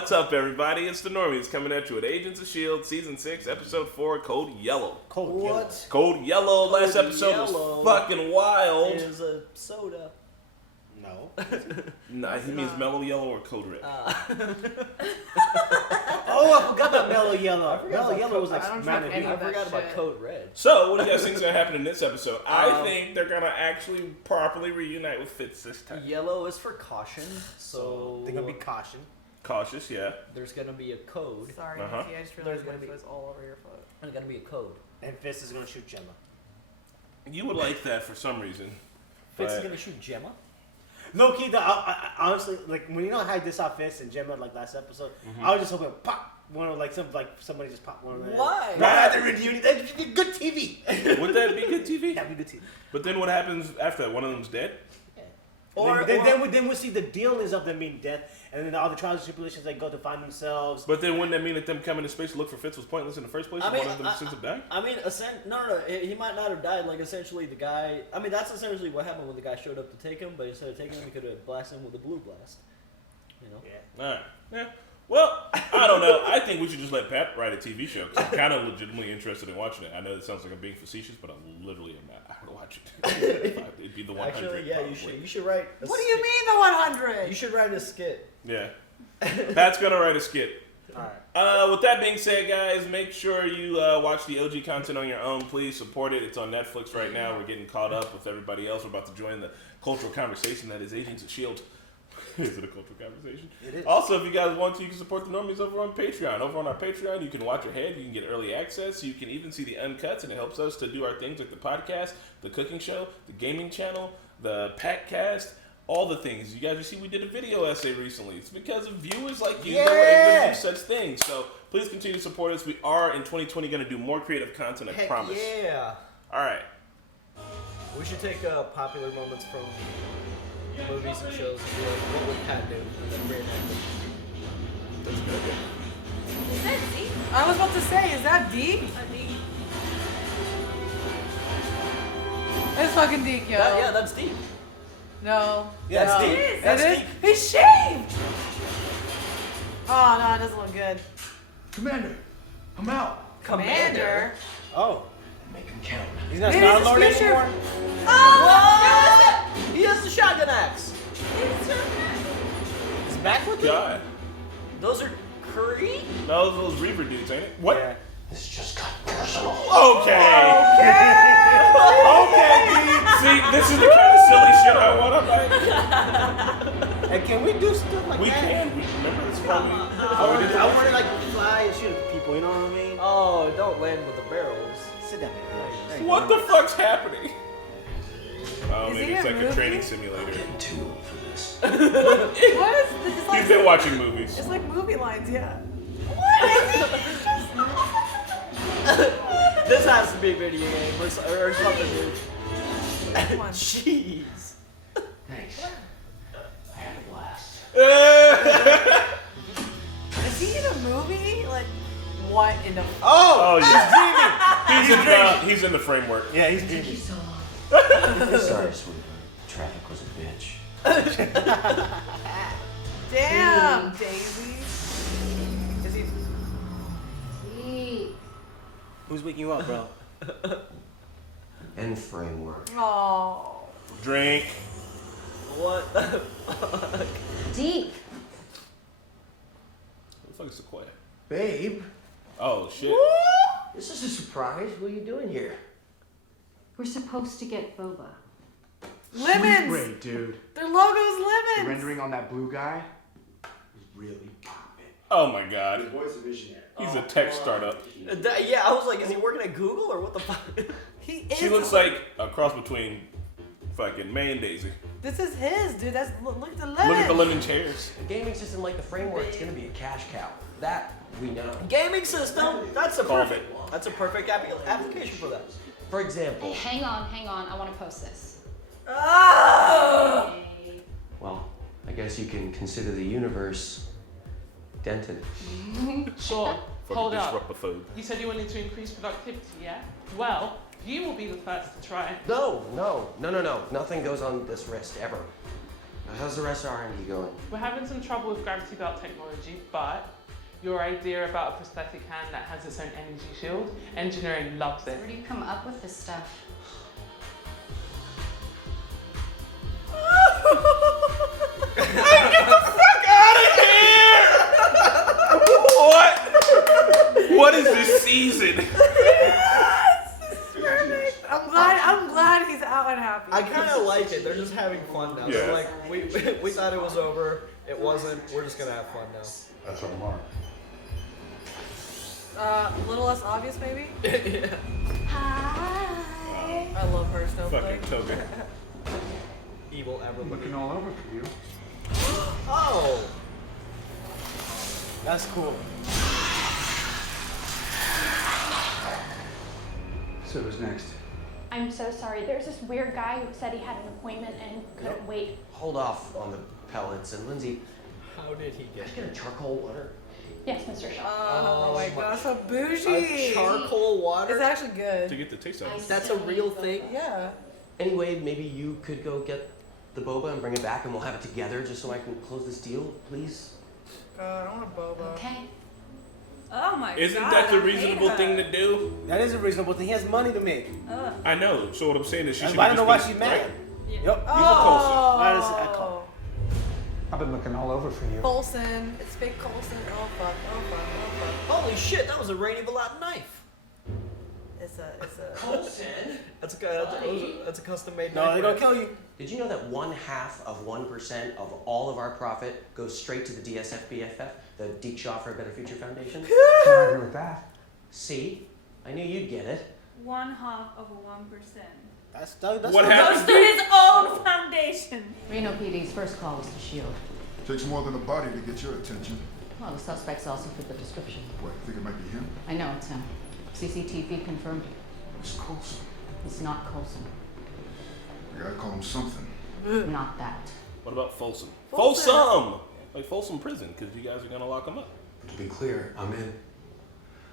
What's up, everybody? It's the Normies coming at you with Agents of S.h.i.e.L.D. Season 6, Episode 4, Code Yellow. Code Yellow. Code Yellow. Last episode Yellow was fucking wild. is a soda. No. Nah, he means Mellow Yellow or Code Red. Oh, I forgot about Mellow Yellow. Mellow Yellow was like I forgot about Code Red. So, what do you guys think is going to happen in this episode? I think they're going to actually properly reunite with Fitz this time. Yellow is for caution, so they're gonna be caution. Cautious, yeah. There's gonna be a code. Sorry, Uh-huh. Nikki, I just realized There's my gonna foot's all over your foot. There's gonna be a code. And Fist is gonna shoot Gemma. You would like that for some reason. Fitz is but- gonna shoot Gemma. No, key. I honestly, like when you know how I diss out Fist and Gemma like last episode, I was just hoping pop one of like somebody just pop one of them. Why? Why they're reuniting? That'd be good TV. Would that be good TV? That'd be good TV. But then what happens after that? One of them's dead? Then we'll see the dealings of them being dead, and then all the trials and tribulations they go to find themselves. But then wouldn't that mean that them coming to space to look for Fitz was pointless in the first place? I mean, one of them since have died? I mean, no. He might not have died. Like, essentially, the guy... I mean, that's essentially what happened when the guy showed up to take him, but instead of taking him, he could have blasted him with a blue blast. You know? Yeah. Alright. Yeah. Well, I don't know. I think we should just let Pat write a TV show, because I'm kind of legitimately interested in watching it. I know it sounds like I'm being facetious, but I literally am not. I would watch it. It'd be the 100. Actually, yeah, probably. you should write a What do you mean the 100? You should write a skit. Yeah. Pat's going to write a skit. Alright. With that being said, guys, make sure you watch the OG content on your own. Please support it. It's on Netflix right now. We're getting caught up with everybody else. We're about to join the cultural conversation that is Agents of S.h.i.e.L.D. Is it a cultural conversation? It is. Also, if you guys want to, you can support the Normies over on Patreon. Over on our Patreon, you can watch ahead. You can get early access. You can even see the uncuts, and it helps us to do our things like the podcast, the cooking show, the gaming channel, the Packcast, all the things. You guys, you see, we did a video essay recently. It's because of viewers like you that were able to do such things. So please continue to support us. We are, in 2020, going to do more creative content, I promise. Yeah. All right. We should take popular moments from movies and shows and be like, what would Pat do? And then reenact it. That's good. Is that D? I was about to say, is that D? It's fucking Deke, yo. Yeah, that's deep. No. Yeah, That's no. deep. It is. That's It is. deep. He's shaved! Oh, no, it doesn't look good. Commander, I'm out. Commander? Oh, Make him count. he's not Maybe it's Star Lord his future. anymore. Oh! He has the shotgun axe. He's back with you. God. Those are Kree? No, those Reaver dudes, ain't it? What? Yeah. This just got personal. Okay. Okay, dude. See, this is the kind of silly shit I want to write. And can we do stuff like We that? can. We remember this one. I want to like fly and shoot at people. You know what I mean? Oh, don't land with the barrels. Sit down. There you What go. the fuck's happening? Oh, Is maybe he it's a like a movie? training simulator. Getting too old for this. What is this? It's He's been like, watching movies. it's like movie lines, yeah. This has to be a video game or something, dude. Come on. Jeez. Thanks. I had a blast. Is he in a movie? Like, what in the... Oh, he's in the framework. Yeah, he's dreaming. Sorry, sweetheart. Traffic was a bitch. Damn, Daisy. Is he... Who's waking you up, bro? End framework. Oh. Drink. What the fuck? Deep. What the fuck is Sequoia? Babe, Oh, shit. this is a surprise. What are you doing here? We're supposed to get boba. Lemons! Great, dude. Their logo's The lemons! rendering on that blue guy is really popping. Oh, my God. boy's a visionary. He's a tech startup. Yeah, I was like, is he working at Google or what the fuck? He is... She looks like a cross between fucking May and Daisy. This is his, dude. That's... Look at the lemons. Look at the lemon chairs. The gaming system like the framework, it's gonna be a cash cow. That we know. Gaming system? That's a Called perfect application for that. For example, Hang on. I want to post this. Oh! well, I guess you can consider the universe dented. Sure. Hold up. Disruptophobe. You said you wanted to increase productivity, yeah? Well, you will be the first to try. No. Nothing goes on this wrist ever. How's the rest of R&D going? We're having some trouble with gravity belt technology, but your idea about a prosthetic hand that has its own energy shield, engineering loves it. Where do you come up with this stuff? Get the fuck out of here! What? What is this season? I'm glad he's out and happy. I kind of like it. They're just having fun now. Yeah. They're like, we thought it was over. It wasn't. We're just gonna have fun now. That's what I'm on. A little less obvious, maybe. Yeah. Hi. I love her Fucking snowflake. token. Evil everybody. Looking all over for you. Oh. That's cool. So who's next? I'm so sorry. There's this weird guy who said he had an appointment and couldn't wait. Hold off on the pellets. And Lindsay, How did he can I get? get a charcoal water? Yes, Mr. Shaw. Oh my gosh, so A bougie. charcoal water? It's actually good. To get the taste out of it. That's a real thing. Yeah. Anyway, maybe you could go get the boba and bring it back and we'll have it together just so I can close this deal, please? God, I want a boba. Okay. Oh my Isn't god. that the I hate reasonable her. thing to do? That is a reasonable thing. He has money to make. Ugh. I know. So what I'm saying is she should. I don't know why just she's be- mad. right? Yeah. Yup. Oh. That is a call. I've been looking all over for you. Colson. It's big Colson. Oh fuck. Oh fuck. Oh fuck. Holy shit! That was a Rainy Velat knife. It's a. Colson? That's a custom made No, knife. they don't kill you. Did you know that 0.5% of all of our profit goes straight to the DSF-BFF, the Deke Shaw for a Better Future Foundation? Can't argue with that. See? I knew you'd get it. 1/2 of a 1%. That's What happened? To his own foundation. Reno PD's first call was to S.h.i.e.L.D. Takes more than a body to get your attention. Well, the suspects also fit the description. What, think it might be him? I know it's him. CCTV confirmed it. It's Colson. It's not Colson. I gotta call him something. Not that. What about Folsom? Folsom! Folsom! Like Folsom Prison, because you guys are gonna lock him up. To be clear, I'm in.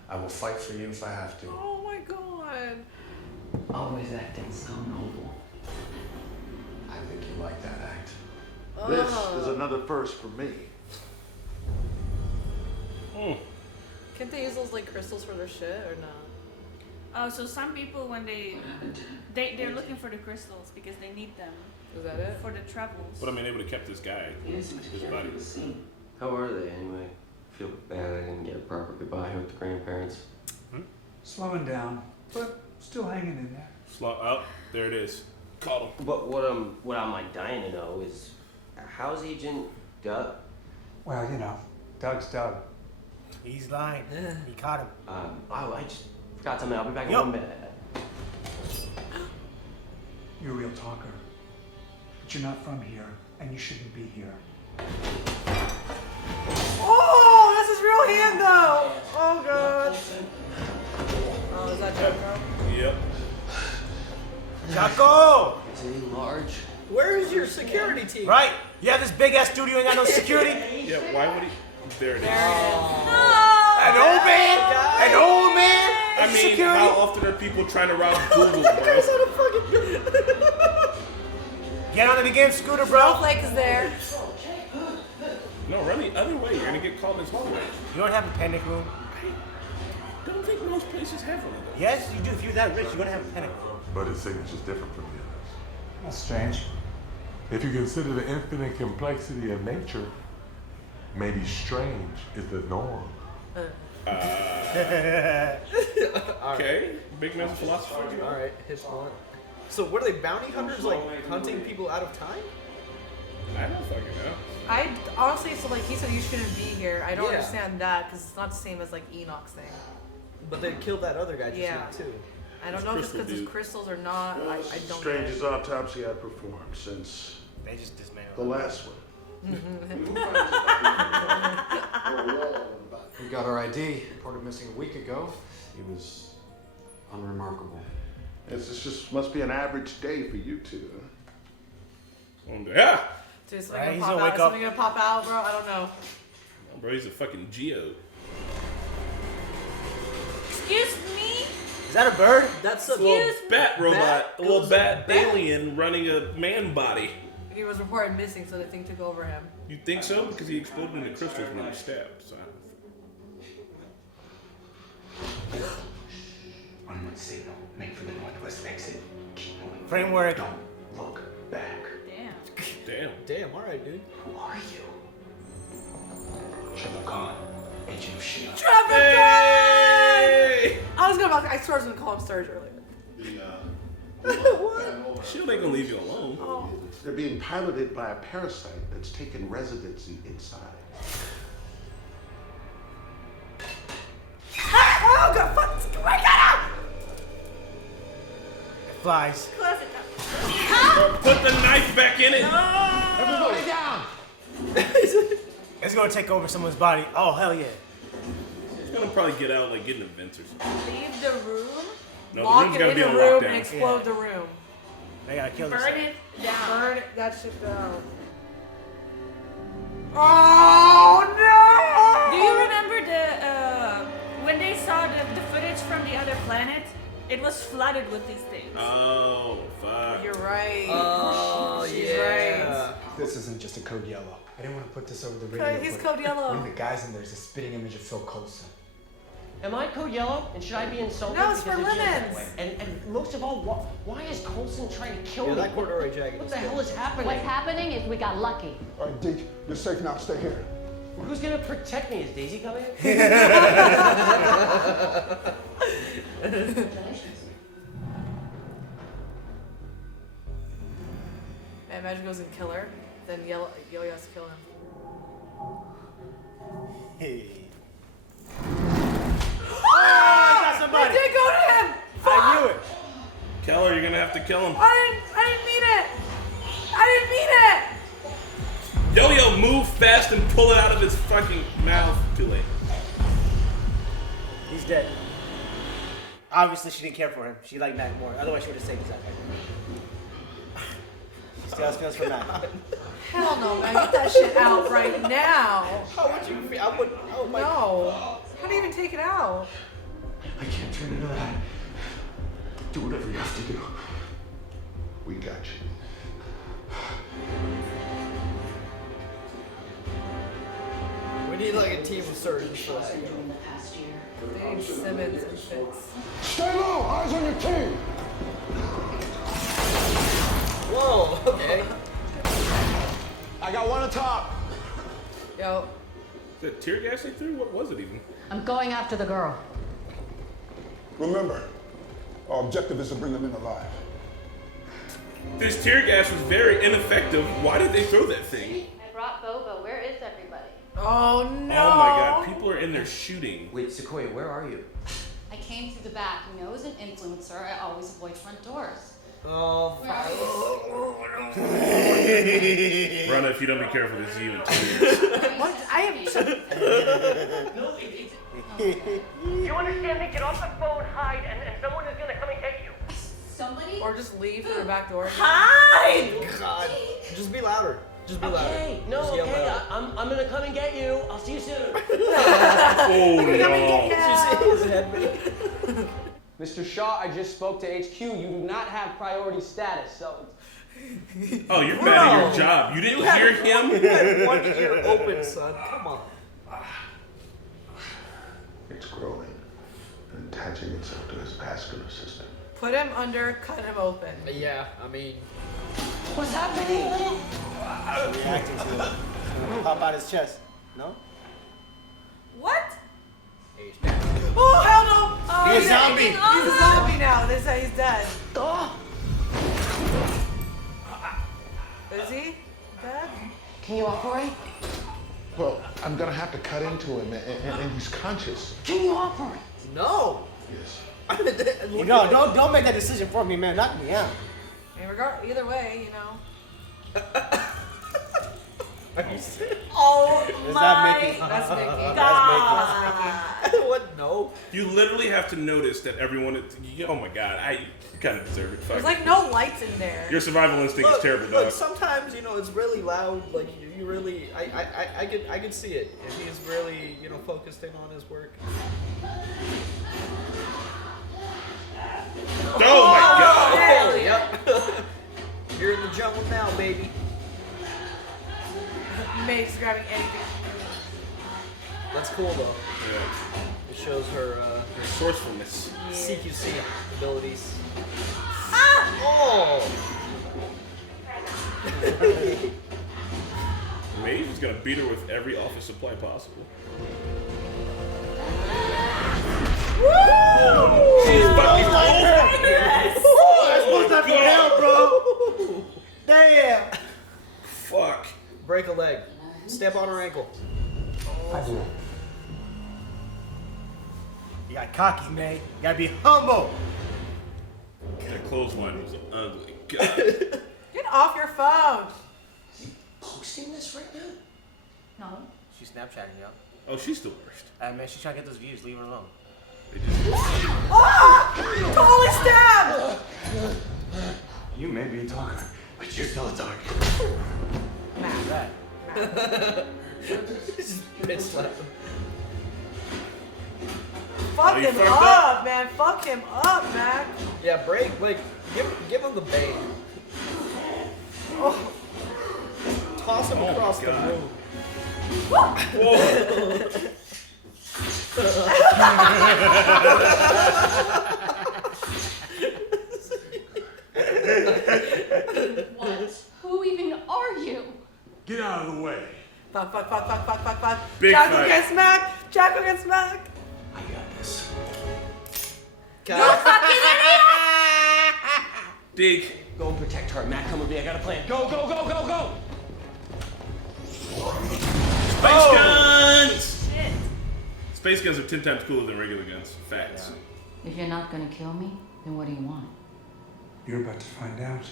I will fight for you if I have to. Oh my god. Always acting so noble. I think you like that act. This is another first for me. Can't they use those like crystals for their shit or not? Oh, so some people when they're looking for the crystals because they need them Is that it? for the travels. But I mean, they would have kept this guy. His body. How are they anyway? Feel bad I didn't get a proper goodbye with the grandparents. Slowing down, but still hanging in there. Oh, there it is. Caught him. But what I'm like dying to know is, how's Agent Doug? Well, you know, Doug's Doug. He's lying. He caught him. I just forgot something. I'll be back in Yup. 1 minute. You're a real talker. But you're not from here, and you shouldn't be here. Oh, that's his real hand though. Oh god. Oh, is that Jacko? Yep. Jocko! Is he large? Where's your security team? Right? You have this big ass studio and got no security? Yeah, why would he? There it is. An old man? An old man? I mean, security? how often are people trying to rob Google, bro? Get on it again, Scooter, bro. Snowflake is there. No, run the other way. You're gonna get called in this hallway. You don't have a panic room? I don't think most places have one of those. Yes, you do. If you're that rich, you're gonna have a panic room. But his signature's different from the others. That's strange. If you consider the infinite complexity of nature, maybe strange is the norm. Okay, big man's philosophy. All right, his one. So what are they, bounty hunters, like hunting people out of time? I don't fucking know. I honestly, so like he said you shouldn't be here. I don't Yeah. understand that because it's not the same as like Enoch's thing. But they killed that other guy just Yeah. now too. I don't know if it's because it's crystals or not. I don't get it. autopsy I performed since They just dismantled the last one. We got our ID, reported missing a week ago. He was unremarkable. This just must be an average day for you two. Yeah. Dude, is Right, something he's gonna gonna pop out? wake Is up. something gonna pop out, bro? I don't know. Bro, he's a fucking Geo. Excuse me? Is that a bird? That's A a little bat robot, Bat? a little It was a bat bat. alien running a man body. He was reported missing, so the thing took over him. You think so? Because he exploded into crystals when he was stabbed. So. Onward signal. Make for the northwest exit. Keep moving. Framework. Don't look back. Damn, alright, dude. Who are you? Trevor Khan, agent of S.h.i.e.L.D. Trevor Hey! I swear I was gonna call him Sturge earlier. What? S.h.i.e.L.D. ain't gonna leave you alone. Oh. They're being piloted by a parasite that's taken residency inside. Oh god, fuck! I got him! Flies. Close it Put the knife back in it. Everybody down. It's gonna take over someone's body. Oh hell yeah. He's gonna probably get out, like, get in the vents or something. Leave the room. No, the lock room's it gotta in be the on room lockdown. and explode the room. They gotta kill this. Burn it down. Burn that shit down. Oh no! Do you remember when they saw the footage from the other planet? It was flooded with these things. Oh, fuck. You're right. Oh, She's yeah. right. This isn't just a code yellow. I didn't want to put this over the radio. He's but code yellow. One of the guys in there is a spitting image of Phil Coulson. Am I code yellow? And should I be insulted? No, it's because for it feels that lemons. way? And most of all, why is Coulson trying to kill Yeah, me? that corduroy jacket. What the hell is happening? What's happening is we got lucky. All right, Deke, you're safe now. Stay here. Who's gonna protect me? Is Daisy coming? Man, Magic goes and kill her. Then Yo has to kill him. Hey. Oh! I got somebody. I did go to him! I knew it. Keller, you're gonna have to kill him. I didn't mean it! Yo-Yo, move fast and pull it out of his fucking mouth. Too late. He's dead. Obviously, she didn't care for him. She liked Mac more. Otherwise, she would have saved his ass. She still has feelings for Mac. Hell no, man. Get that shit out right now. How would you feel? I would. Oh my. No. How do you even take it out? I can't turn into that. Do whatever you have to do. We got you. We need like a team of surgeons for that. They need Simmons and Fitz. Stay low. Eyes on your team. Whoa. Okay. I got one on top. Yo. Is that tear gas they threw? What was it even? I'm going after the girl. Remember, our objective is to bring them in alive. This tear gas was very ineffective. Why did they throw that thing? I brought Boba. Where is everybody? Oh no! Oh my god, people are in there shooting. Wait, Sequoia, where are you? I came through the back. You know, as an influencer, I always avoid front doors. Oh. Rhonda, if you don't be careful, this is you in 2 years. What? I am. You understand me? Get off the phone, hide, and someone is gonna come and get you. Somebody? Or just leave through the back door. Hide! God. Just be louder. Just be louder. Okay, no, Just yell okay, louder. I'm gonna come and get you. I'll see you soon. Oh no. Did you see his head move? Mr. Shaw, I just spoke to HQ. You do not have priority status, so... Oh, you're bad at your job. You didn't hear him? You had one ear open, son. Come on. It's growing and attaching itself to his vascular system. Put him under, cut him open. Yeah, I mean. What's happening? Reacting to it. Pop out his chest. No? What? Oh hell no! Oh, He's a zombie. He's a zombie now. They say he's dead. Is he dead? Can you operate? Well, I'm gonna have to cut into him, and he's conscious. Can you operate? No. Yes. No, don't make that decision for me, man. Knock me out. I mean, either way, you know. Oh Is my that Mickey? That's Mickey. God. What? No. You literally have to notice that everyone. Oh my god, you kind of deserve it. Fuck. There's like no lights in there. Your survival instinct is terrible, Look, dog. sometimes it's really loud. Like you really, I could see it if he's really focused in on his work. Oh my god! Oh, yep. You're in the jungle now, baby. Maeve's grabbing anything. That's cool though. Yeah. It shows her resourcefulness. CQC abilities. Ah! Oh! Maeve's gonna beat her with every office supply possible. Woo! She's fucking over! Yes! That's supposed to be hell, bro! Damn! Fuck. Break a leg. Step on her ankle. Oh. You got cocky, man. You gotta be humble. That clothesline was ugly. God. Get off your phone. Posting this right now? No. She's Snapchatting, yo. Oh, she's the worst. Hey, man, she's trying to get those views. Leave her alone. Ah! Totally stabbed! You may be a talker, but you're still a target. Who's that? Just bitch slap him. Fuck him up, man. Fuck him up, Mac. Yeah, break. Like, give him the bait. Oh. Toss him across the room. What? Who even are you? Get out of the way. Fuck. Big Jack fight. against Mac. Jack against Mac. I got this. You fucking idiot! Dig. Go and protect her. Matt, come with me. I got a plan. Go, go, go, go, go! Space guns! Shit. Space guns are 10 times cooler than regular guns. Facts. If you're not gonna kill me, then what do you want? You're about to find out.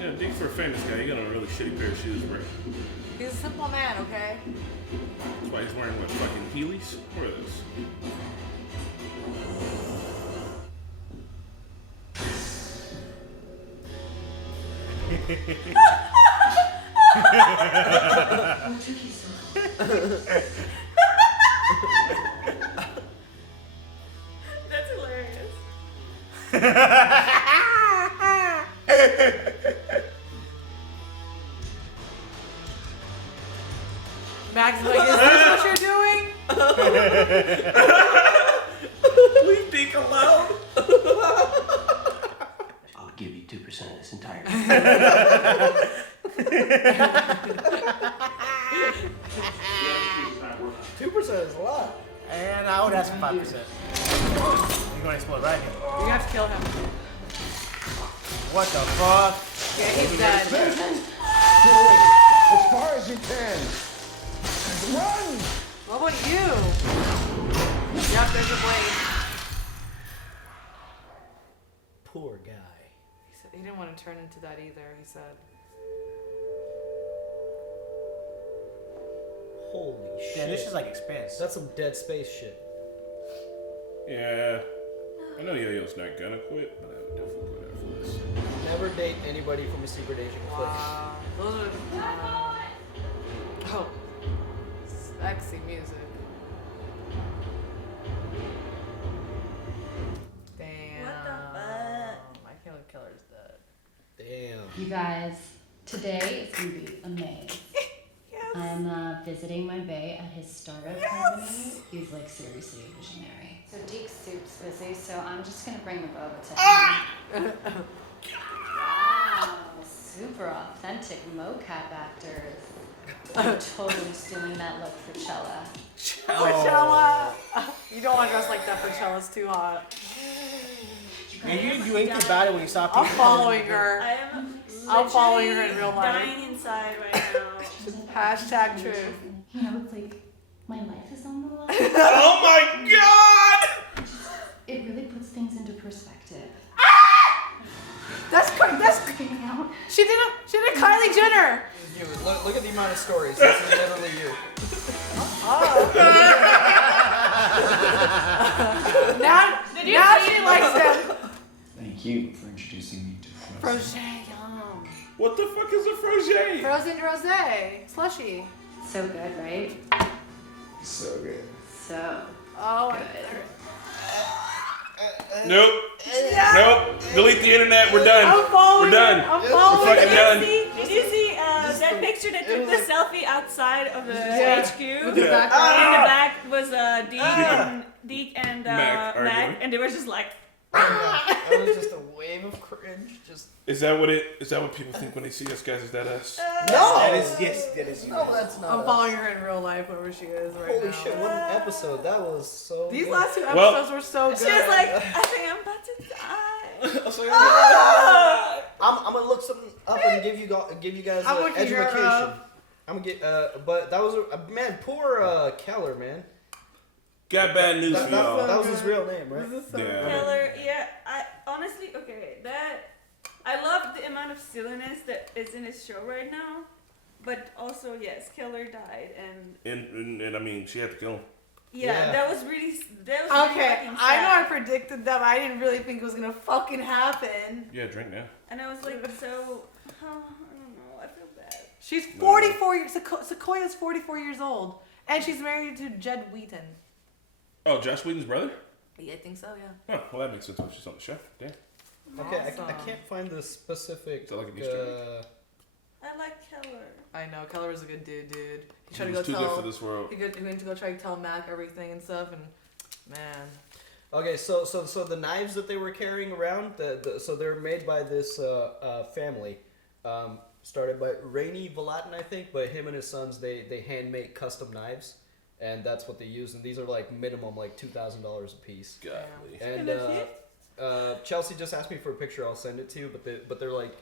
Yeah, dig for a famous guy. You got a really shitty pair of shoes, bro. He's a simple man, okay? That's why he's wearing what, fucking Heelys? What are those? What took you so That's hilarious. Max is like, is this what you're doing? Leave Deke alone. I'll give you 2% of this entire 2% is a lot. And I would ask for 5%. You're gonna explode right here. You have to kill him. What the fuck? Yeah, he's dead. As far as you can. Run! What about you? Yep, there's a blade. Poor guy. He said he didn't want to turn into that either, he said. Holy shit. Yeah, this is like Expanse. That's some Dead Space shit. Yeah. I know Yo-Yo's not gonna quit, but I would definitely quit after this. Never date anybody from a secret agent clique. Wow. Those are. Oh. Sexy music. Damn. What the fuck? My Killer Killer's dead. Damn. You guys, today is gonna be amazing. I'm visiting my bae at his startup company. He's like seriously a visionary. So Deke's soup's busy, so I'm just gonna bring the boba to him. Wow, super authentic mocap actors. I'm totally stealing that look for Chella. Chella! You don't want to dress like that for Chella, it's too hot. And you didn't do anything about it when you saw people. I'm following her. I am I'm following her in real life. dying inside right now. Hashtag truth. You know, it's like my life is on the line. Oh my god! It really puts things into perspective. That's she did a Kylie Jenner. You, look at the amount of stories. This is literally you. Now she likes them. Thank you for introducing me to Frozen, yum. What the fuck is a frozen? Frozen rosé, slushy. So good, right? So good. So Oh, good. Nope. Nope. Delete the internet. We're done. I'm following We're done. I'm We're following fucking done. Did you see that picture that took the selfie outside of the HQ? With the background. In the back was Deke and Mac Mac, and they were just like. That was just a wave of cringe. Just Is that what people think when they see us guys? Is that us? no. That is you. No, that's not. I'm us. following her in real life, wherever she is right now. Holy shit! What an episode! That was so. These good. last 2 episodes were so good. She was like, I think I'm about to die. I was like, I'm gonna look something up and give you guys I'm an looking her education. up. I'm gonna get but that was man, poor Keller, man. got bad news for y'all. That was his real name, right? This is so Yeah. good. Keller, yeah, I honestly, okay, I love the amount of silliness that is in his show right now, but also, yes, Keller died, And I mean, she had to kill him. yeah, that was really Okay, fucking sad. I know I predicted that, but I didn't really think it was gonna fucking happen. Yeah, drink now. And I was like, so, I don't know, I feel bad. She's 44 years. Sequoia's 44 years old, and she's married to Jed Wheaton. Oh, Josh Whedon's brother? Yeah, I think so. Yeah. Oh, well, that makes sense when she's on the show. Damn. Okay, Awesome. I can't find the specific. Is that like an Easter egg? I like Keller. I know Keller was a good dude. He tried He to was go too tell. good for this world. He went to go try to tell Mac everything and stuff, and man. Okay, so the knives that they were carrying around, so they're made by this family, started by Rainey Valatin, I think, but him and his sons, they hand make custom knives, and that's what they use, and these are like minimum like $2,000 a piece. Godly. And Chelsea just asked me for a picture. I'll send it to you, but they're like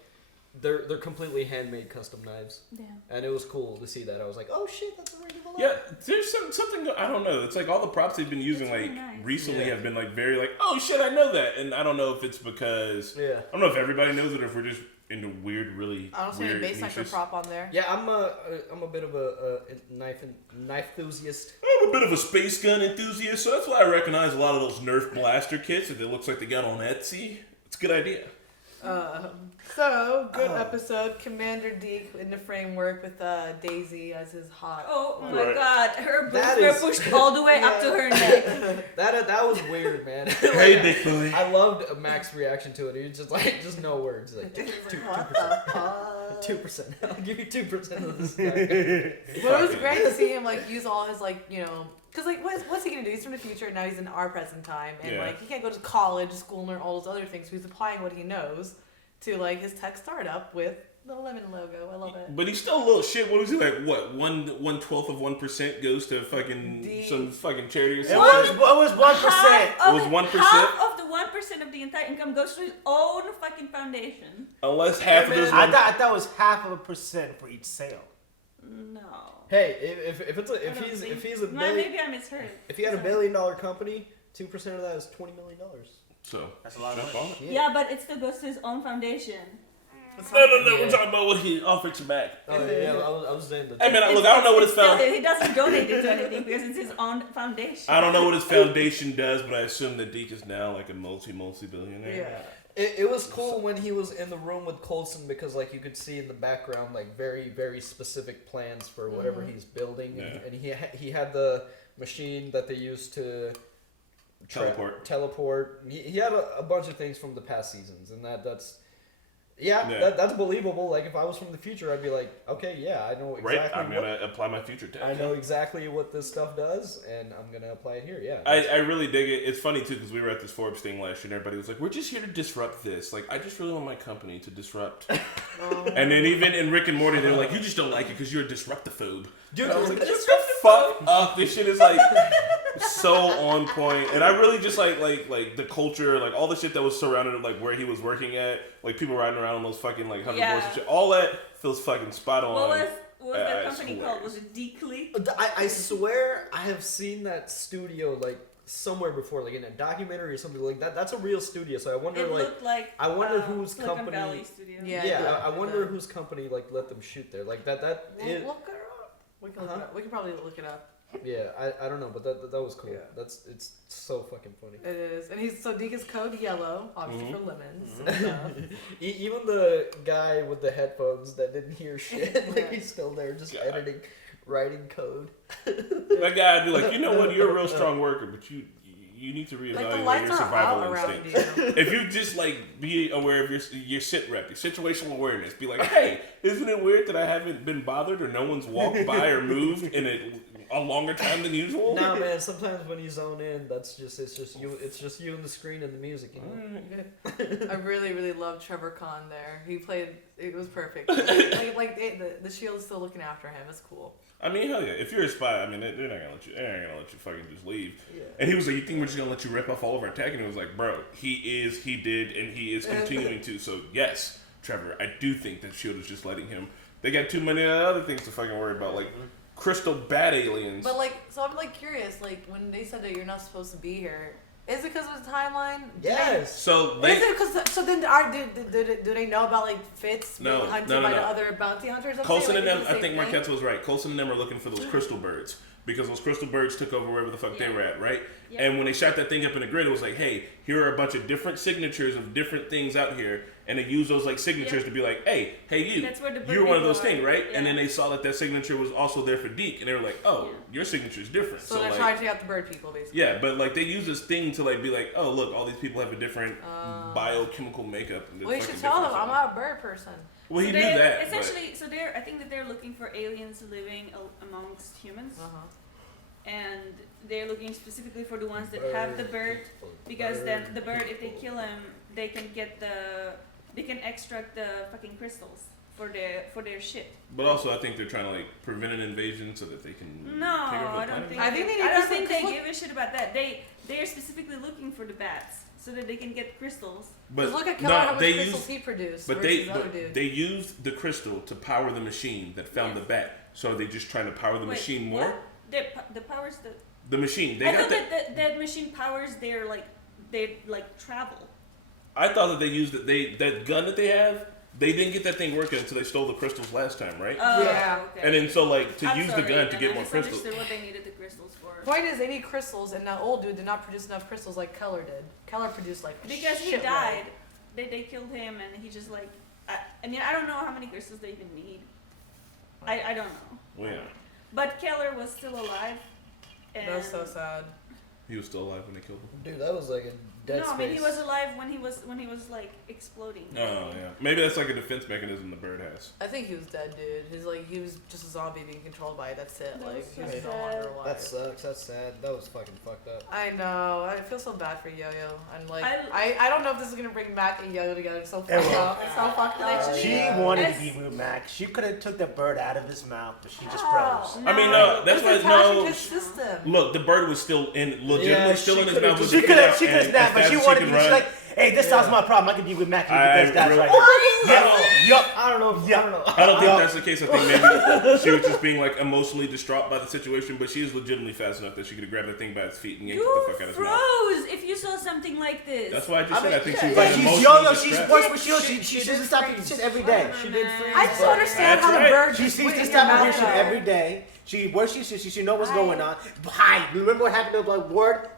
they're completely handmade custom knives. Yeah. And it was cool to see that. I was like, oh shit, that's a Rainey Valatin. Yeah, there's something I don't know. It's like all the props they've been using It's really like nice. recently have been like very like, oh shit, I know that, and I don't know if it's because I don't know if everybody knows it or if we're just into weird, really I don't see any weird base sniper niches. prop on there. Yeah, I'm a bit of a knife enthusiast. I'm a bit of a space gun enthusiast, so that's why I recognize a lot of those Nerf blaster kits that it looks like they got on Etsy. It's a good idea. So good episode. Commander Deke in the framework with Daisy as his hot. Oh my Right. god, her That boobs were is- pushed all the way up to her neck. That was weird, man. Hey, Dick Boy. I loved Mac's reaction to it. He was just like, just no words. Like, 2%. I'll give you 2% of this guy. Well, it was great to see him like use all his like because like what's he gonna do? He's from the future and now he's in our present time, and Yeah. like he can't go to college, school, and learn all those other things. So he's applying what he knows to like his tech startup with the lemon logo. I love it. But he's still a little shit. What was he like? What 1/12 of 1% goes to fucking some fucking charity or It something? was 1%. It was 1%. Half of the 1% of the entire income goes to his own fucking foundation. Unless half of those. I thought it was 0.5% for each sale. No. Hey, if he's a Maybe I misheard. if he had $1 billion company, 2% of that is $20 million. So that's a lot of money. Yeah, but it still goes to his own foundation. No. We're talking about what he offered to Mac. Oh yeah, I was saying that. Hey man, look, I don't know what his He doesn't donate it to anything because it's his own foundation. I don't know what his foundation does, but I assume that Deke is now like a multi-billionaire. Yeah. It was cool when he was in the room with Coulson because like you could see in the background like very, very specific plans for whatever he's building, and he had the machine that they used to teleport. He had a bunch of things from the past seasons, and that's that's believable. Like if I was from the future, I'd be like, okay, yeah, I know exactly. Right, I'm gonna apply my future tech. I know exactly what this stuff does, and I'm gonna apply it here. Yeah, I really dig it. It's funny too because we were at this Forbes thing last year, and everybody was like, "We're just here to disrupt this." Like, I just really want my company to disrupt. And then even in Rick and Morty, they were like, "You just don't like it because you're a disruptophobe." Dude, I was like, "Shut the fuck up!" This shit is like so on point, and I really just like the culture, like all the shit that was surrounded like where he was working at, like people riding around on those fucking like hoverboards and shit. All that feels fucking spot on. What was that company called? Was it Deekly? I swear I have seen that studio like somewhere before, like in a documentary or something like that. That's a real studio. So I wonder, It looked like I wonder whose Silicon company. Valley studio. Yeah, I wonder whose company like let them shoot there. Like that. We'll look her up. We can look it up. We can probably look it up. Yeah, I don't know, but that was cool. Yeah. It's so fucking funny. It is, and Deke is code yellow, obviously for lemons. Even the guy with the headphones that didn't hear shit, like he's still there just writing code. That guy would be like, you know what, you're a real strong worker, but you you need to Like, the reevaluate lights your are out survival around instinct. you. If you just like be aware of your sit rep, your situational awareness, be like, hey, isn't it weird that I haven't been bothered or no one's walked by or moved in a longer time than usual? No, man. Sometimes when you zone in, it's just you. It's just you and the screen and the music. You know? I really, really love Trevor Conn there. He played. It was perfect. The S.h.i.e.L.D. still looking after him. It's cool. I mean, hell yeah. If you're a spy, I mean, they're not gonna let you. They're not gonna let you fucking just leave. Yeah. And he was like, "You think we're just gonna let you rip off all of our tech?" And he was like, "Bro, he did, and he is continuing to." So yes, Trevor, I do think that S.h.i.e.L.D. is just letting him. They got too many other things to fucking worry about, like crystal bat aliens. But so I'm curious. When they said that you're not supposed to be here, is it because of the timeline? Yes. So is it because? So then, do they know about Fitz being hunted by the other bounty hunters? Coulson and them, I think Marquette was right. Coulson and them are looking for those crystal birds because those crystal birds took over wherever the fuck they were at, right? Yeah. And when they shot that thing up in the grid, it was like, hey, here are a bunch of different signatures of different things out here, and they used those signatures to be like, hey, you, you're one of those things, right? Yeah. And then they saw that signature was also there for Deke, and they were like, oh, your signature's different. So they're trying to take out the bird people, basically. Yeah, but they use this thing to be like, oh, look, all these people have a different biochemical makeup. Well, you should tell them I'm not a bird person. Well, he knew that. Essentially, so I think that they're looking for aliens living amongst humans. And they're looking specifically for the ones that have the bird, because then the bird, if they kill him, they can extract the fucking crystals for their shit. But also, I think they're trying to prevent an invasion so that they can. No, I don't think. I don't think they give a shit about that. They're specifically looking for the bats so that they can get crystals. But look at Keller, how much crystals he produced. But they used the crystal to power the machine that found the bat. So are they just trying to power the machine more? What? The powers the machine. I thought that machine powers their travel. I thought that they used that gun that they have. They didn't get that thing working until they stole the crystals last time, right? Oh, yeah. Okay. And then to use the gun to get more crystals. I understood what they needed the crystals for. Point is, they need crystals, and that old dude did not produce enough crystals like Keller did. Keller produced because he died. They killed him, and he just I don't know how many crystals they even need. I don't know. Well, yeah. But Keller was still alive. And that was so sad. He was still alive when they killed him. Dude, that was like a dead space. No, I mean he was alive when he was exploding. Oh yeah, maybe that's a defense mechanism the bird has. I think he was dead, dude. He was just a zombie being controlled by it. That's it. He was no longer alive. That sucks. That's sad. That was fucking fucked up. I know. I feel so bad for Yo-Yo. And I don't know if this is gonna bring Mac and Yo-Yo together. It's so fucked up. It's so fucked up. She wanted to be with Mac. She could have took the bird out of his mouth, but she just froze. I mean, no, that's why look, the bird was still legitimately still in his mouth. She could have snapped, but she wanted to be like, hey, this solves my problem. I can be with Mac and with those guys right now. Yup. I don't know. I don't think that's the case. I think maybe she was just being emotionally distraught by the situation, but she is legitimately fast enough that she could have grabbed the thing by its feet and yanked it the fuck out of his mouth. Froze if you saw something like this. That's why I just said I think she was emotionally Yo-Yo, she's worse with S.h.i.e.L.D. She doesn't stop eating shit every day. She did freeze. I just don't understand how the bird She sees to stop eating shit every day. She know what's going on. Hide. Remember what happened to Ward?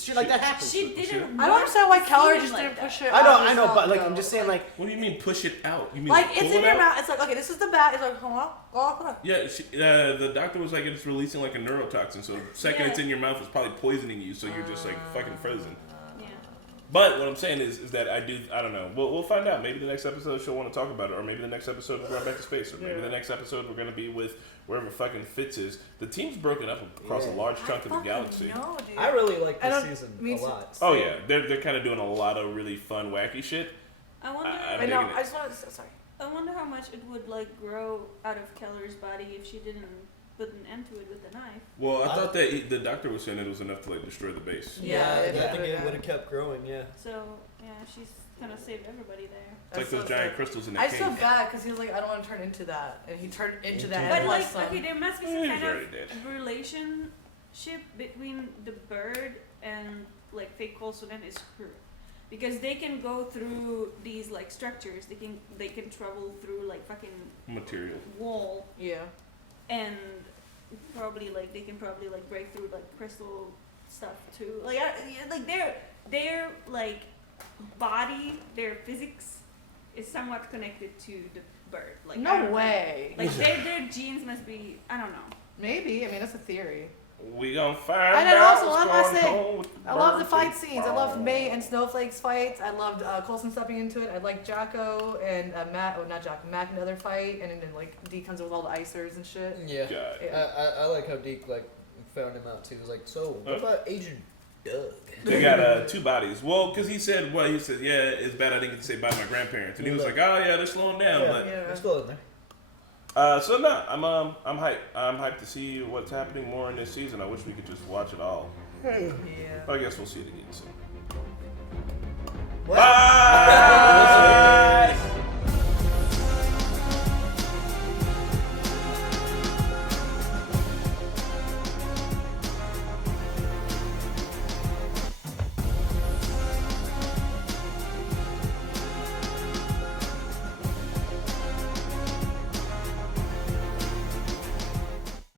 Shit like that happened. She didn't. I don't understand why Keller just didn't push it. I know, but I'm just saying What do you mean push it out? You mean it's in your mouth? It's okay, this is the bat. It's hold on. Yeah, the doctor was it's releasing a neurotoxin. So the second it's in your mouth, it's probably poisoning you. So you're just fucking frozen. But what I'm saying is that I don't know. We'll find out. Maybe the next episode she'll want to talk about it, or maybe the next episode we're going back to space, or maybe the next episode we're going to be with wherever fucking Fitz is. The team's broken up across a large chunk of the galaxy. I really like this season a lot. Oh yeah, they're kind of doing a lot of really fun, wacky shit. I wonder. I just want to sorry. I wonder how much it would grow out of Keller's body if she didn't put an end to it with the knife. Well, I thought that the doctor was saying it was enough to destroy the base. Yeah, I think it would have kept growing. Yeah. So she's gonna save everybody there. It's like those giant crystals in that I cave. feel bad because he was I don't want to turn into that, and he turned into that. But okay, there must be some kind of relationship between the bird and fake Coulson and his crew, because they can go through these structures. They can travel through fucking material wall. Yeah. And probably they can probably break through crystal stuff too. Their body, their physics is somewhat connected to the bird. No way. Their genes must be, I don't know. Maybe. I mean, that's a theory. We gonna find And then out also, what's one last going on thing. with the I love the birds fight and scenes. I loved May and Snowflake's fights. I loved Coulson stepping into it. I liked Jacko and Matt. Oh, not Jacko. Mac another fight. And then like Deke comes in with all the icers and shit. Yeah. I like how Deke like found him out too. He was like, so what about Agent Doug? They got 2 bodies. Well, because he said, yeah, it's bad I didn't get to say bye to my grandparents. And he was like, oh, yeah, they're slowing down. Yeah, but they're still in there. So no, I'm hyped. I'm hyped to see what's happening more in this season. I wish we could just watch it all. Yeah. But I guess we'll see it again soon. What? Bye!